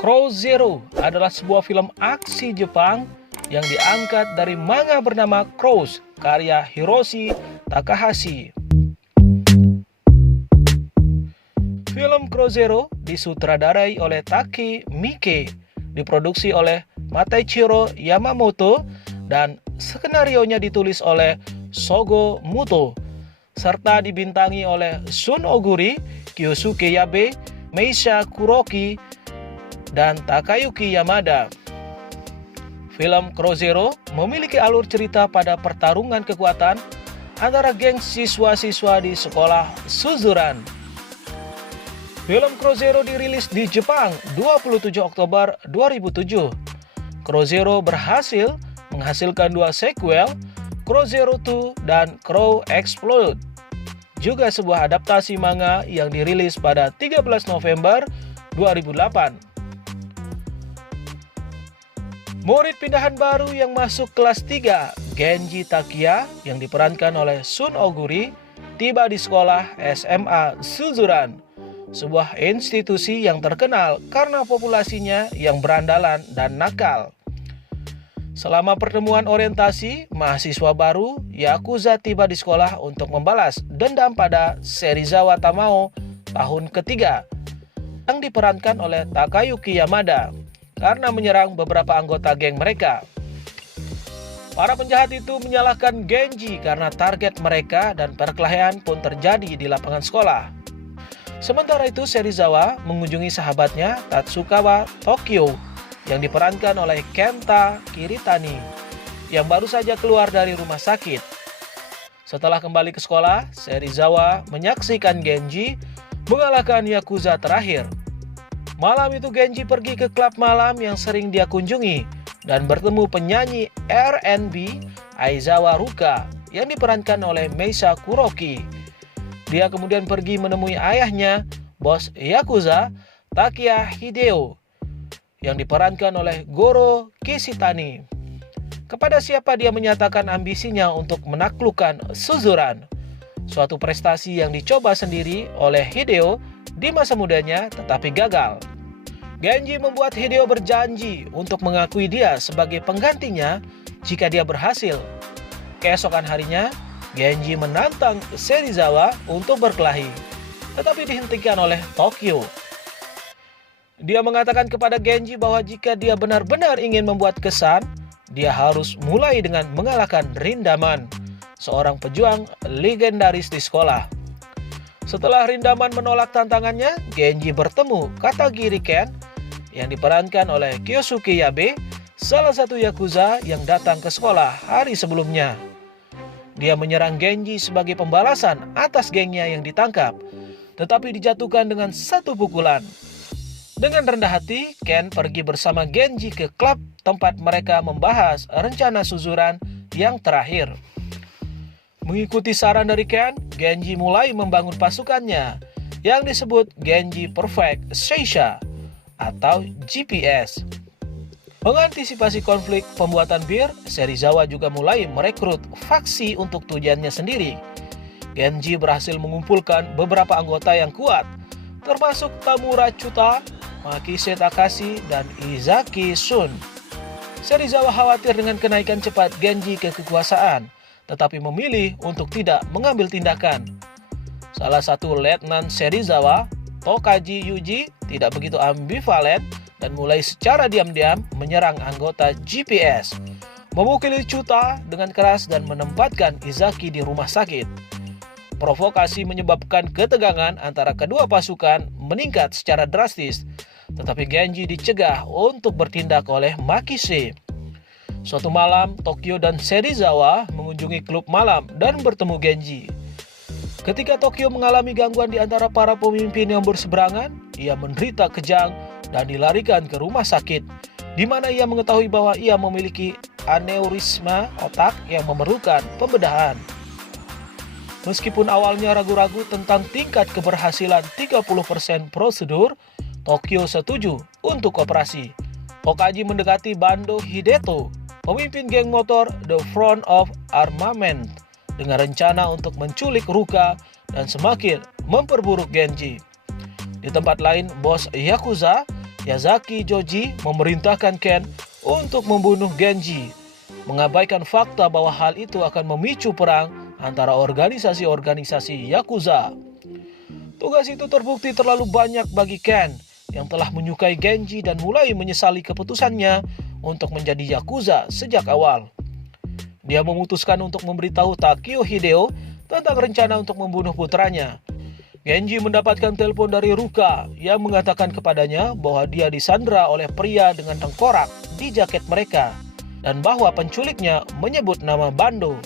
Crow Zero adalah sebuah film aksi Jepang yang diangkat dari manga bernama Crows karya Hiroshi Takahashi. Film Crow Zero disutradarai oleh Taki Miike, diproduksi oleh Mateichiro Yamamoto, dan skenarionya ditulis oleh Sogo Muto, serta dibintangi oleh Shun Oguri, Kyosuke Yabe, Meisha Kuroki, dan Takayuki Yamada. Film Crow Zero memiliki alur cerita pada pertarungan kekuatan antara geng siswa-siswa di sekolah Suzuran. Film Crow Zero dirilis di Jepang 27 Oktober 2007. Crow Zero berhasil menghasilkan 2 sequel, Crow Zero 2 dan Crow Explode. Juga sebuah adaptasi manga yang dirilis pada 13 November 2008. Murid pindahan baru yang masuk kelas 3, Genji Takiya, yang diperankan oleh Shun Oguri, tiba di sekolah SMA Suzuran, sebuah institusi yang terkenal karena populasinya yang berandalan dan nakal. Selama pertemuan orientasi, mahasiswa baru Yakuza tiba di sekolah untuk membalas dendam pada Serizawa Tamao tahun ketiga, yang diperankan oleh Takayuki Yamada, karena menyerang beberapa anggota geng mereka. Para penjahat itu menyalahkan Genji karena target mereka dan perkelahian pun terjadi di lapangan sekolah. Sementara itu Serizawa mengunjungi sahabatnya Tatsukawa Tokyo yang diperankan oleh Kenta Kiritani yang baru saja keluar dari rumah sakit. Setelah kembali ke sekolah, Serizawa menyaksikan Genji mengalahkan Yakuza terakhir. Malam itu Genji pergi ke klub malam yang sering dia kunjungi dan bertemu penyanyi R&B Aizawa Ruka yang diperankan oleh Meisha Kuroki. Dia kemudian pergi menemui ayahnya, bos Yakuza, Takiya Hideo, yang diperankan oleh Goro Kishitani. Kepada siapa dia menyatakan ambisinya untuk menaklukkan Suzuran, suatu prestasi yang dicoba sendiri oleh Hideo di masa mudanya tetapi gagal. Genji membuat Hideo berjanji untuk mengakui dia sebagai penggantinya jika dia berhasil. Keesokan harinya, Genji menantang Serizawa untuk berkelahi, tetapi dihentikan oleh Tokyo. Dia mengatakan kepada Genji bahwa jika dia benar-benar ingin membuat kesan, dia harus mulai dengan mengalahkan Rindaman, seorang pejuang legendaris di sekolah. Setelah Rindaman menolak tantangannya, Genji bertemu Katagi Riken yang diperankan oleh Kyosuke Yabe, salah satu Yakuza yang datang ke sekolah hari sebelumnya. Dia menyerang Genji sebagai pembalasan atas gengnya yang ditangkap, tetapi dijatuhkan dengan satu pukulan. Dengan rendah hati, Ken pergi bersama Genji ke klub tempat mereka membahas rencana Suzuran yang terakhir. Mengikuti saran dari Ken, Genji mulai membangun pasukannya yang disebut Genji Perfect Seisha atau GPS. Mengantisipasi konflik pembuatan bir, Serizawa juga mulai merekrut faksi untuk tujuannya sendiri. Genji berhasil mengumpulkan beberapa anggota yang kuat, termasuk Tamura Chuta, Makise Takashi, dan Izaki Shun. Serizawa khawatir dengan kenaikan cepat Genji ke kekuasaan, tetapi memilih untuk tidak mengambil tindakan. Salah satu letnan Serizawa, Tokaji Yuji, tidak begitu ambivalen dan mulai secara diam-diam menyerang anggota GPS, memukuli Chuta dengan keras dan menempatkan Izaki di rumah sakit. Provokasi menyebabkan ketegangan antara kedua pasukan meningkat secara drastis, tetapi Genji dicegah untuk bertindak oleh Makise. Suatu malam, Tokyo dan Serizawa mengunjungi klub malam dan bertemu Genji. Ketika Tokyo mengalami gangguan di antara para pemimpin yang berseberangan, ia menderita kejang dan dilarikan ke rumah sakit, di mana ia mengetahui bahwa ia memiliki aneurisma otak yang memerlukan pembedahan. Meskipun awalnya ragu-ragu tentang tingkat keberhasilan 30% prosedur, Tokyo setuju untuk operasi. Tokaji mendekati Bando Hideto, pemimpin geng motor The Front of Armament, dengan rencana untuk menculik Ruka dan semakin memperburuk Genji. Di tempat lain, bos Yakuza Yazaki Joji memerintahkan Ken untuk membunuh Genji, mengabaikan fakta bahwa hal itu akan memicu perang antara organisasi-organisasi Yakuza. Tugas itu terbukti terlalu banyak bagi Ken yang telah menyukai Genji dan mulai menyesali keputusannya untuk menjadi Yakuza sejak awal. Dia memutuskan untuk memberitahu Takeo Hideo tentang rencana untuk membunuh putranya. Genji mendapatkan telepon dari Ruka yang mengatakan kepadanya bahwa dia disandra oleh pria dengan tengkorak di jaket mereka dan bahwa penculiknya menyebut nama Bando.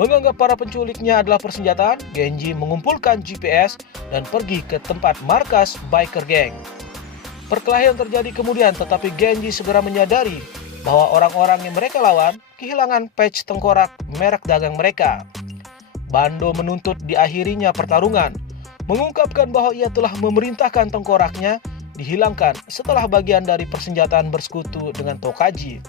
Menganggap para penculiknya adalah persenjataan, Genji mengumpulkan GPS dan pergi ke tempat markas biker gang. Perkelahian terjadi kemudian, tetapi Genji segera menyadari bahwa orang-orang yang mereka lawan kehilangan patch tengkorak merek dagang mereka. Bando menuntut diakhirinya pertarungan, mengungkapkan bahwa ia telah memerintahkan tengkoraknya dihilangkan setelah bagian dari persenjataan bersekutu dengan Tokaji.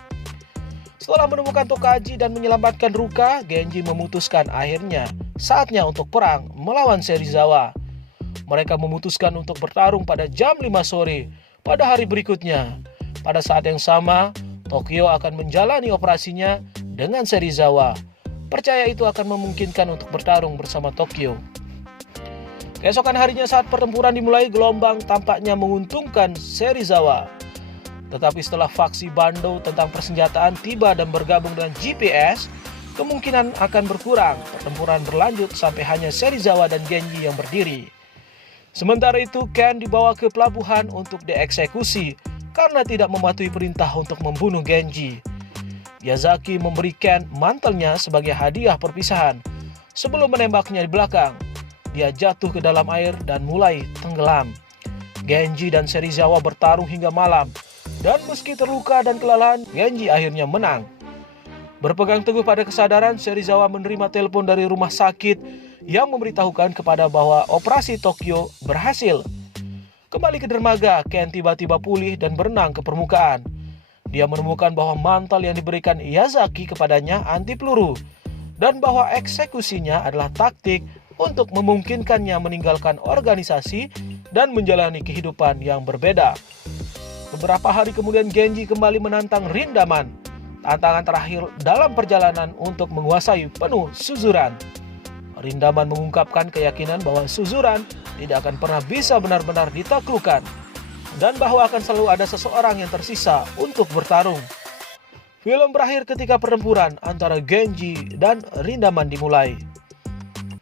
Setelah menemukan Tokaji dan menyelamatkan Ruka, Genji memutuskan akhirnya saatnya untuk perang melawan Serizawa. Mereka memutuskan untuk bertarung pada jam 5 sore pada hari berikutnya. Pada saat yang sama, Tokyo akan menjalani operasinya dengan Serizawa. Percaya itu akan memungkinkan untuk bertarung bersama Tokyo. Keesokan harinya saat pertempuran dimulai, gelombang tampaknya menguntungkan Serizawa. Tetapi setelah faksi Bando tentang persenjataan tiba dan bergabung dengan GPS, kemungkinan akan berkurang. Pertempuran berlanjut sampai hanya Serizawa dan Genji yang berdiri. Sementara itu, Ken dibawa ke pelabuhan untuk dieksekusi karena tidak mematuhi perintah untuk membunuh Genji. Yazaki memberi Ken mantelnya sebagai hadiah perpisahan sebelum menembaknya di belakang. Dia jatuh ke dalam air dan mulai tenggelam. Genji dan Serizawa bertarung hingga malam, dan meski terluka dan kelelahan, Genji akhirnya menang. Berpegang teguh pada kesadaran, Serizawa menerima telepon dari rumah sakit yang memberitahukan kepada bahwa operasi Tokyo berhasil. Kembali ke dermaga, Ken tiba-tiba pulih dan berenang ke permukaan. Dia menemukan bahwa mantel yang diberikan Yazaki kepadanya anti peluru, dan bahwa eksekusinya adalah taktik untuk memungkinkannya meninggalkan organisasi dan menjalani kehidupan yang berbeda. Beberapa hari kemudian Genji kembali menantang Rindaman, tantangan terakhir dalam perjalanan untuk menguasai penuh Suzuran. Rindaman mengungkapkan keyakinan bahwa Suzuran tidak akan pernah bisa benar-benar ditaklukkan, dan bahwa akan selalu ada seseorang yang tersisa untuk bertarung. Film berakhir ketika pertempuran antara Genji dan Rindaman dimulai.